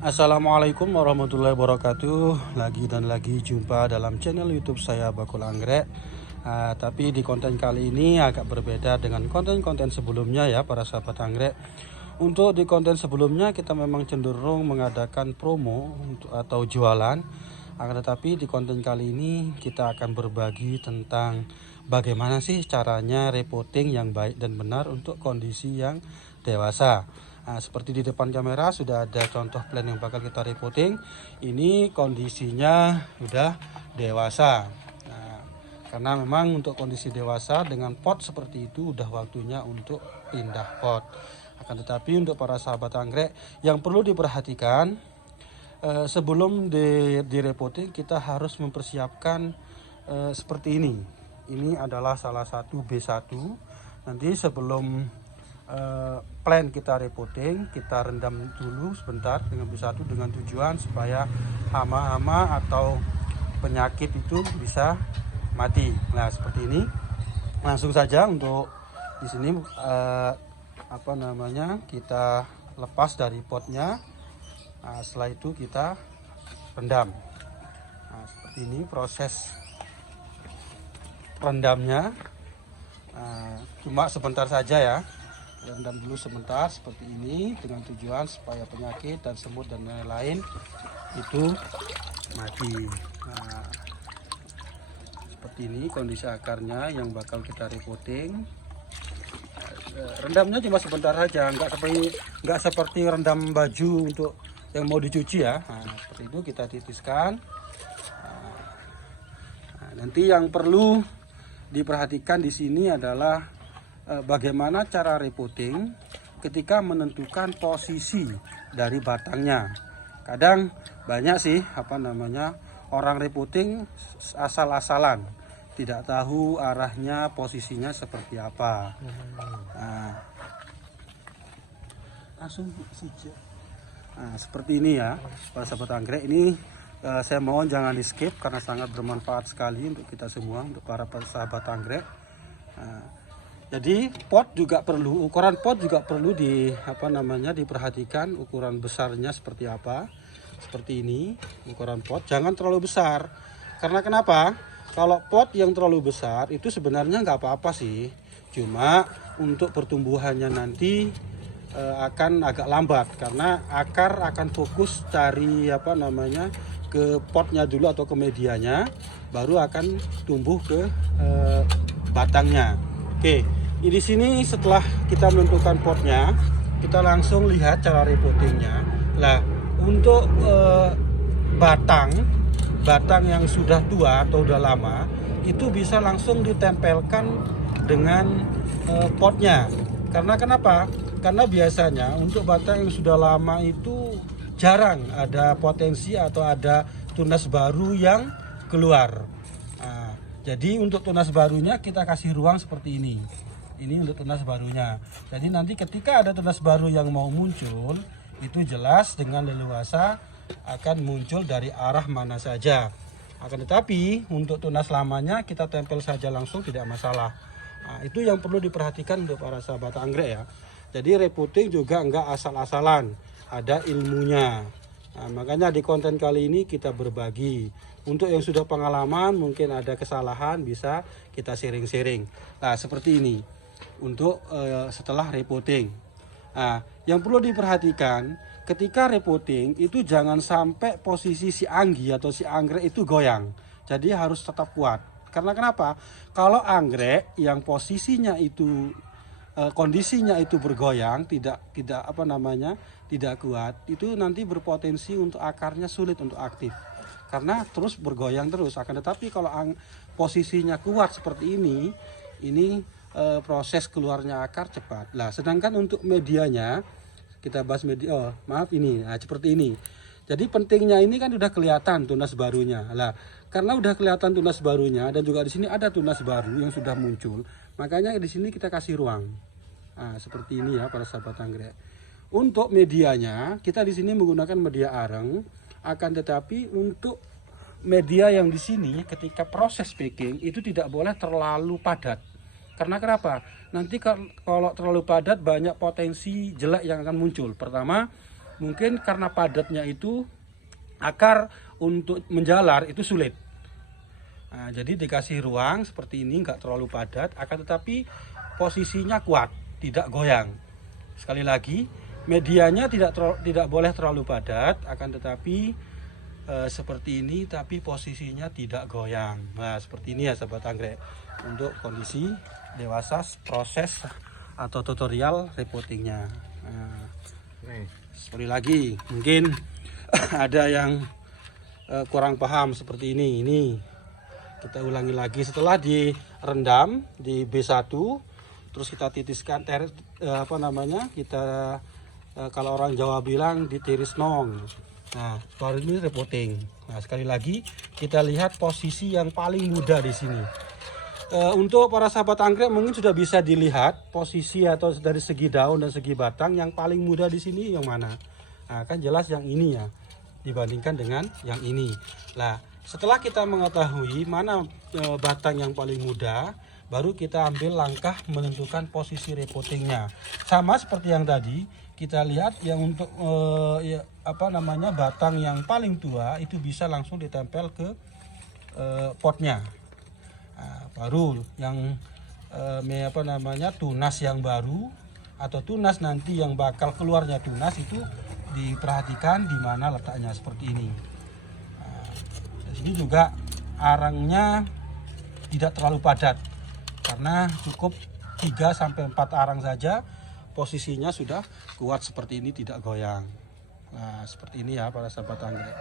Assalamualaikum warahmatullahi wabarakatuh. Lagi dan lagi jumpa dalam channel YouTube saya Bakul Anggrek. Tapi di konten kali ini agak berbeda dengan konten-konten sebelumnya ya para sahabat anggrek. Untuk di konten sebelumnya kita memang cenderung mengadakan promo atau jualan. Akan tetapi di konten kali ini kita akan berbagi tentang bagaimana sih caranya reporting yang baik dan benar untuk kondisi yang dewasa. Seperti di depan kamera sudah ada contoh plan yang bakal kita reporting. Ini kondisinya sudah dewasa. Karena memang untuk kondisi dewasa dengan pot seperti itu udah waktunya untuk pindah pot. Akan tetapi untuk para sahabat anggrek yang perlu diperhatikan, sebelum di reporting kita harus mempersiapkan seperti ini. Ini adalah salah satu B1. Nanti sebelum plan kita reporting, kita rendam dulu sebentar dengan B1 dengan tujuan supaya hama-hama atau penyakit itu bisa mati. Nah seperti ini. Langsung saja untuk di sini kita lepas dari potnya. Setelah itu kita rendam. Seperti ini proses rendamnya. Cuma sebentar saja ya. Rendam dulu sebentar seperti ini dengan tujuan supaya penyakit dan semut dan lain-lain itu mati. Seperti ini kondisi akarnya yang bakal kita reporting. Rendamnya cuma sebentar saja, nggak seperti rendam baju untuk yang mau dicuci ya. Seperti itu kita titiskan. Nanti yang perlu diperhatikan di sini adalah bagaimana cara reporting ketika menentukan posisi dari batangnya. Kadang banyak sih orang reporting asal-asalan, tidak tahu arahnya, posisinya seperti apa. Langsung saja. Seperti ini ya para sahabat anggrek. Ini saya mohon jangan di skip karena sangat bermanfaat sekali untuk kita semua, untuk para sahabat anggrek. Jadi pot juga perlu, ukuran pot juga perlu diperhatikan, ukuran besarnya seperti apa. Seperti ini ukuran pot, jangan terlalu besar. Karena kenapa? Kalau pot yang terlalu besar itu sebenarnya nggak apa-apa sih. Cuma untuk pertumbuhannya nanti akan agak lambat karena akar akan fokus cari ke potnya dulu atau ke medianya, baru akan tumbuh ke batangnya. Oke, di sini setelah kita menentukan potnya, kita langsung lihat cara reportingnya. Nah, untuk batang yang sudah tua atau udah lama, itu bisa langsung ditempelkan dengan potnya. Karena kenapa? Karena biasanya untuk batang yang sudah lama itu jarang ada potensi atau ada tunas baru yang keluar. Jadi untuk tunas barunya kita kasih ruang seperti ini. Ini untuk tunas barunya. Jadi nanti ketika ada tunas baru yang mau muncul, itu jelas dengan leluasa akan muncul dari arah mana saja. Akan tetapi untuk tunas lamanya kita tempel saja langsung, tidak masalah. Itu yang perlu diperhatikan untuk para sahabat anggrek ya. Jadi reporting juga enggak asal-asalan, ada ilmunya. Makanya di konten kali ini kita berbagi. Untuk yang sudah pengalaman mungkin ada kesalahan bisa kita sharing-sharing. Nah seperti ini untuk setelah reporting. Yang perlu diperhatikan ketika reporting itu jangan sampai posisi si anggi atau si anggrek itu goyang. Jadi harus tetap kuat. Karena kenapa? Kalau anggrek yang posisinya itu kondisinya itu bergoyang, tidak kuat, itu nanti berpotensi untuk akarnya sulit untuk aktif. Karena terus bergoyang terus. Akan tetapi kalau posisinya kuat seperti ini proses keluarnya akar cepat. Nah, sedangkan untuk medianya kita bahas media. Seperti ini. Jadi pentingnya ini kan udah kelihatan tunas barunya. Lah, karena udah kelihatan tunas barunya dan juga di sini ada tunas baru yang sudah muncul, makanya di sini kita kasih ruang. Seperti ini ya para sahabat anggrek. Untuk medianya kita di sini menggunakan media areng, akan tetapi untuk media yang di sini ketika proses packing itu tidak boleh terlalu padat. Karena kenapa? Nanti kalau terlalu padat banyak potensi jelek yang akan muncul. Pertama, mungkin karena padatnya itu akar untuk menjalar itu sulit. Nah, jadi dikasih ruang seperti ini, nggak terlalu padat, akan tetapi posisinya kuat, tidak goyang. Sekali lagi, medianya tidak boleh terlalu padat, akan tetapi seperti ini, tapi posisinya tidak goyang. Nah, seperti ini ya sahabat anggrek, untuk kondisi dewasa proses atau tutorial repottingnya. Nah, sekali lagi, mungkin ada yang kurang paham seperti ini. Ini kita ulangi lagi, setelah direndam di B1, terus kita titiskan kita kalau orang Jawa bilang ditiris nong. Nah, baru ini repotting. Nah, sekali lagi kita lihat posisi yang paling mudah di sini. Untuk para sahabat anggrek mungkin sudah bisa dilihat posisi atau dari segi daun dan segi batang yang paling mudah di sini yang mana. Nah, kan jelas yang ini ya dibandingkan dengan yang ini. Nah, setelah kita mengetahui mana batang yang paling mudah, baru kita ambil langkah menentukan posisi repottingnya. Sama seperti yang tadi, kita lihat yang untuk batang yang paling tua itu bisa langsung ditempel ke potnya. Nah, baru yang tunas yang baru atau tunas nanti yang bakal keluarnya tunas itu diperhatikan di mana letaknya seperti ini. Nah, di sini juga arangnya tidak terlalu padat karena cukup 3-4 arang saja posisinya sudah kuat seperti ini, tidak goyang. Nah, seperti ini ya para sahabat anggrek.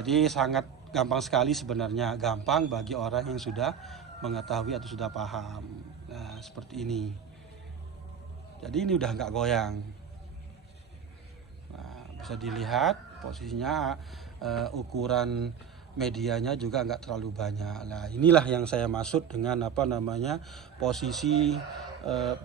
Jadi sangat gampang sekali sebenarnya, gampang bagi orang yang sudah mengetahui atau sudah paham. Nah, seperti ini. Jadi ini udah nggak goyang. Nah, bisa dilihat posisinya, ukuran medianya juga nggak terlalu banyak. Nah, inilah yang saya maksud dengan posisi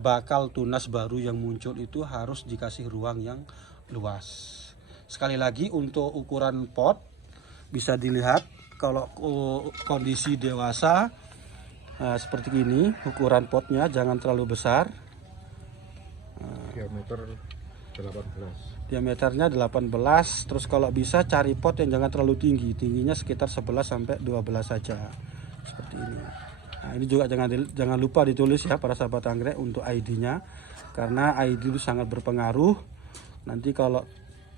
bakal tunas baru yang muncul itu harus dikasih ruang yang luas. Sekali lagi untuk ukuran pot bisa dilihat kalau kondisi dewasa seperti ini, ukuran potnya jangan terlalu besar. Diameternya 18, terus kalau bisa cari pot yang jangan terlalu tinggi, tingginya sekitar 11-12 saja seperti ini. Nah, ini juga jangan lupa ditulis ya para sahabat anggrek untuk ID-nya, karena ID itu sangat berpengaruh. Nanti kalau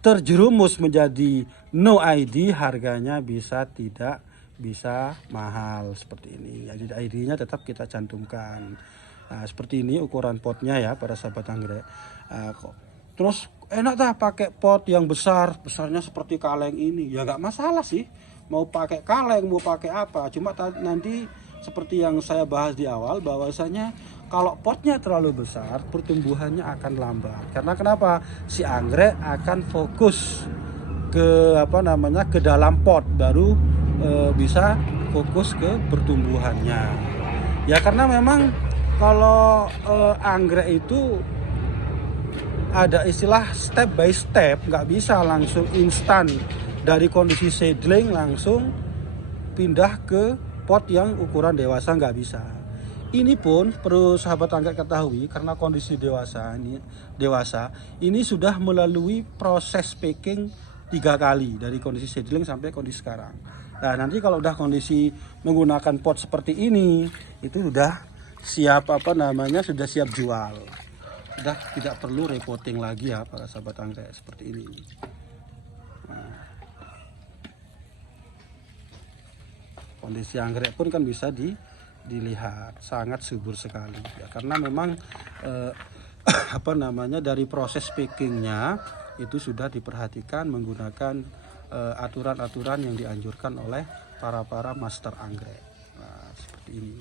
terjerumus menjadi no ID, harganya tidak bisa mahal seperti ini. Jadi ID-nya tetap kita cantumkan. Nah, seperti ini ukuran potnya ya para sahabat anggrek. Terus enak dah pakai pot yang besarnya seperti kaleng ini, ya nggak masalah sih, mau pakai kaleng mau pakai apa, cuma nanti seperti yang saya bahas di awal bahwasanya kalau potnya terlalu besar pertumbuhannya akan lambat. Karena kenapa? Si anggrek akan fokus ke ke dalam pot, baru bisa fokus ke pertumbuhannya. Ya karena memang kalau anggrek itu ada istilah step by step, nggak bisa langsung instan dari kondisi seedling langsung pindah ke pot yang ukuran dewasa, nggak bisa. Ini pun perlu sahabat anggrek ketahui, karena kondisi dewasa ini sudah melalui proses packing 3 kali dari kondisi seedling sampai kondisi sekarang. Nah, nanti kalau udah kondisi menggunakan pot seperti ini, itu sudah siap sudah siap jual. Sudah tidak perlu repotting lagi ya para sahabat anggrek seperti ini. Nah, kondisi anggrek pun kan bisa dilihat sangat subur sekali ya, karena memang dari proses packingnya itu sudah diperhatikan menggunakan aturan-aturan yang dianjurkan oleh para master anggrek. Nah, seperti ini.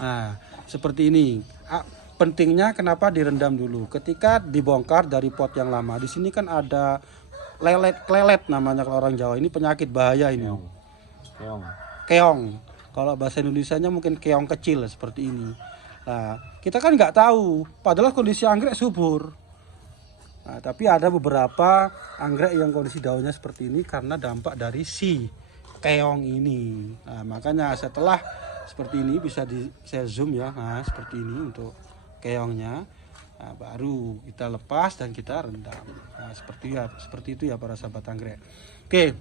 Nah, seperti ini. Pentingnya kenapa direndam dulu? Ketika dibongkar dari pot yang lama, di sini kan ada klelet namanya kalau orang Jawa. Ini penyakit bahaya ini. Keong. Kalau bahasa Indonesianya mungkin keong kecil seperti ini. Nah, kita kan nggak tahu, padahal kondisi anggrek subur. Nah, tapi ada beberapa anggrek yang kondisi daunnya seperti ini karena dampak dari si keong ini. Nah, makanya setelah seperti ini bisa saya zoom ya. Nah, seperti ini untuk keongnya. Nah, baru kita lepas dan kita rendam. Nah, seperti itu ya para sahabat anggrek. Oke,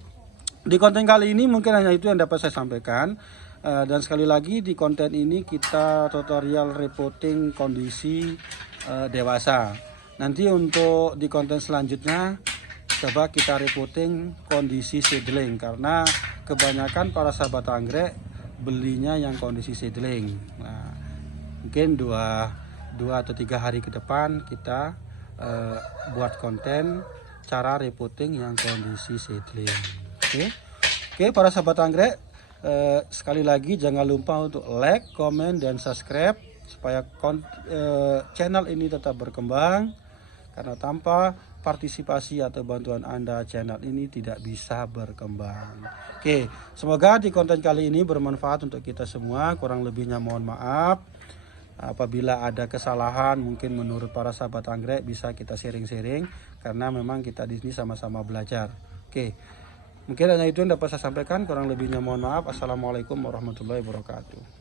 di konten kali ini mungkin hanya itu yang dapat saya sampaikan. Dan sekali lagi di konten ini kita tutorial repotting kondisi dewasa. Nanti untuk di konten selanjutnya coba kita repotting kondisi seedling, karena kebanyakan para sahabat anggrek belinya yang kondisi seedling. Nah, mungkin dua atau 3 hari ke depan kita buat konten cara repotting yang kondisi seedling. Oke, para sahabat anggrek, sekali lagi jangan lupa untuk like, komen, dan subscribe supaya channel ini tetap berkembang, karena tanpa partisipasi atau bantuan Anda channel ini tidak bisa berkembang. Oke, semoga di konten kali ini bermanfaat untuk kita semua. Kurang lebihnya mohon maaf. Apabila ada kesalahan mungkin menurut para sahabat anggrek bisa kita sharing-sharing, karena memang kita di sini sama-sama belajar. Oke, mungkin hanya itu yang dapat saya sampaikan. Kurang lebihnya mohon maaf. Assalamualaikum warahmatullahi wabarakatuh.